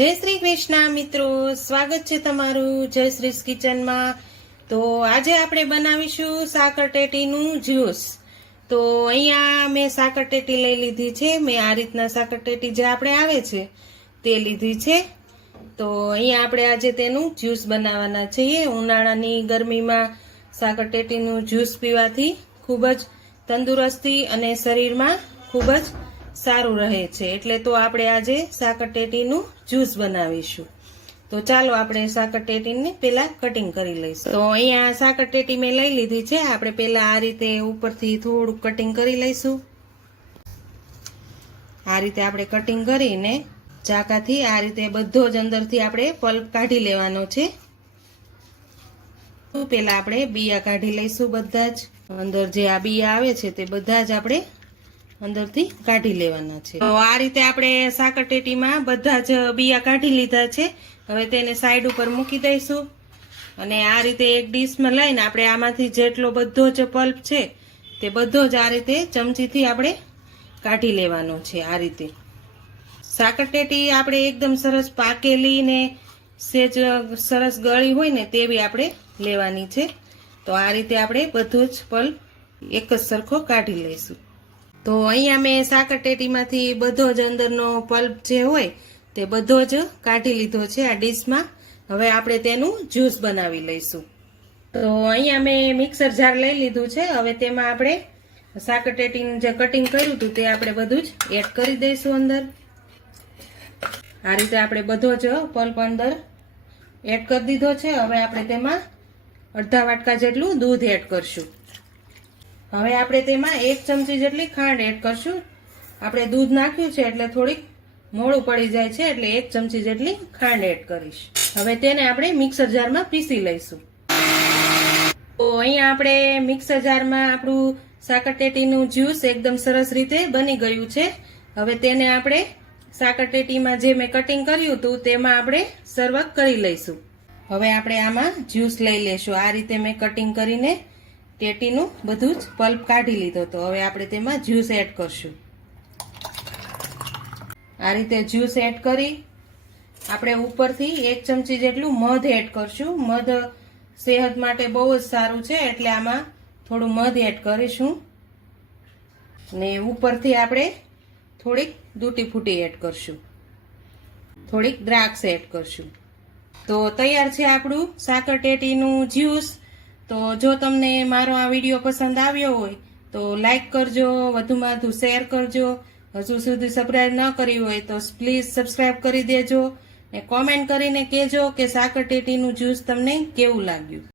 જય શ્રી કૃષ્ણ મિત્રો, સ્વાગત છે તમારું જયશ્રીસ કિચનમાં। તો આજે આપણે બનાવીશું સાકરટેટીનું જ્યુસ। તો અહીંયા મેં સાકરટેટી લઈ લીધી છે। મેં આ રીતના સાકરટેટી જે આપણે આવે છે તે લીધી છે। તો અહીંયા આપણે આજે તેનું જ્યુસ બનાવવાના છીએ। ઉનાળાની ગરમીમાં સાકરટેટીનું જ્યુસ પીવાથી ખૂબ જ તંદુરસ્તી અને શરીરમાં ખૂબ જ સારું રહે છે। એટલે તો આપણે આજે સાકરટેટીનું જ્યુસ બનાવીશું। તો ચાલો આપણે સાકરટેટીને પહેલા કટિંગ કરી લઈશું। તો અહીંયા સાકરટેટી મેં લઈ લીધી છે। આપણે પહેલા આ રીતે ઉપરથી થોડું કટિંગ કરી લઈશું। આ રીતે આપણે કટિંગ કરીને ચાકાથી આ રીતે બધો જ અંદરથી આપણે પલ્પ કાઢી લેવાનો છે। પહેલા આપણે બીયા કાઢી લઈશું। બધા જ અંદર જે આ બીયા આવે છે તે બધા જ આપણે અંદરથી કાઢી લેવાના છે। તો આ રીતે આપણે સાકરટેટીમાં બધા જ બીયા કાઢી લીધા છે। હવે તેને સાઈડ ઉપર મૂકી દઈશું અને આ રીતે એક ડીશમાં લઈને આપણે આમાંથી જેટલો બધો જ પલ્પ છે તે બધો જ આ રીતે ચમચીથી આપણે કાઢી લેવાનો છે। આ રીતે સાકરટેટી આપણે એકદમ સરસ પાકેલી ને સેજ સરસ ગળી હોય ને તેવી આપણે લેવાની છે। તો આ રીતે આપણે બધું જ પલ્પ એક જ સરખો કાઢી લઈશું। તો અહીંયા મેં સાકરટેટીમાંથી બધો જ અંદરનો પલ્પ જે હોય તે બધો જ કાઢી લીધો છે આ ડીશમાં। હવે આપણે તેનું જ્યુસ બનાવી લઈશું। તો અહીંયા મેં મિક્સર જાર લઈ લીધું છે। હવે તેમાં આપણે સાકરટેટીનું જે કટિંગ કર્યું હતું તે આપણે બધું જ એડ કરી દઈશું અંદર। આ રીતે આપણે બધો જ પલ્પ અંદર એડ કરી દીધો છે। હવે આપણે તેમાં અડધા વાટકા જેટલું દૂધ એડ કરશું। હવે આપણે તેમાં 1 ચમચી જેટલી ખાંડ એડ કરશું। આપણે દૂધ નાખ્યું છે એટલે થોડીક મોડું પડી જાય છે એટલે 1 ચમચી જેટલી ખાંડ એડ કરીશ। હવે તેને આપણે મિક્સર જારમાં પીસી લઈશું। તો અહીંયા આપણે મિક્સર જારમાં આપણું સાકરટેટીનું જ્યુસ એકદમ સરસ રીતે બની ગયું છે। હવે તેને આપણે સાકરટેટીમાં જે મેં કટિંગ કર્યું હતું તેમાં આપણે સર્વ કરી લઈશું। હવે આપણે આમાં જ્યુસ લઈ લેશું। આ રીતે મેં કટિંગ કરીને ટેટીનું બધું જ પલ્પ કાઢી લીધો તો હવે આપણે તેમાં જ્યુસ એડ કરશું। આ રીતે જ્યુસ એડ કરી આપણે ઉપરથી 1 ચમચી જેટલું મધ એડ કરશું। મધ સેહત માટે બહુ જ સારું છે એટલે આમાં થોડું મધ એડ કરીશું ને ઉપરથી આપણે થોડીક દૂટી ફૂટી એડ કરશું, થોડીક દ્રાક્ષ એડ કરશું। તો તૈયાર છે આપણું સાકરટેટીનું જ્યુસ। તો જો તમને મારો આ વિડીયો પસંદ આવ્યો હોય તો લાઈક કરજો, વધુમાં વધુ શેર કરજો। હજુ સુધી સબસ્ક્રાઈબ ન કર્યું હોય તો પ્લીઝ સબસ્ક્રાઈબ કરી દેજો ને કોમેન્ટ કરીને કહેજો કે સાકરટેટીનું જ્યુસ તમને કેવું લાગ્યું।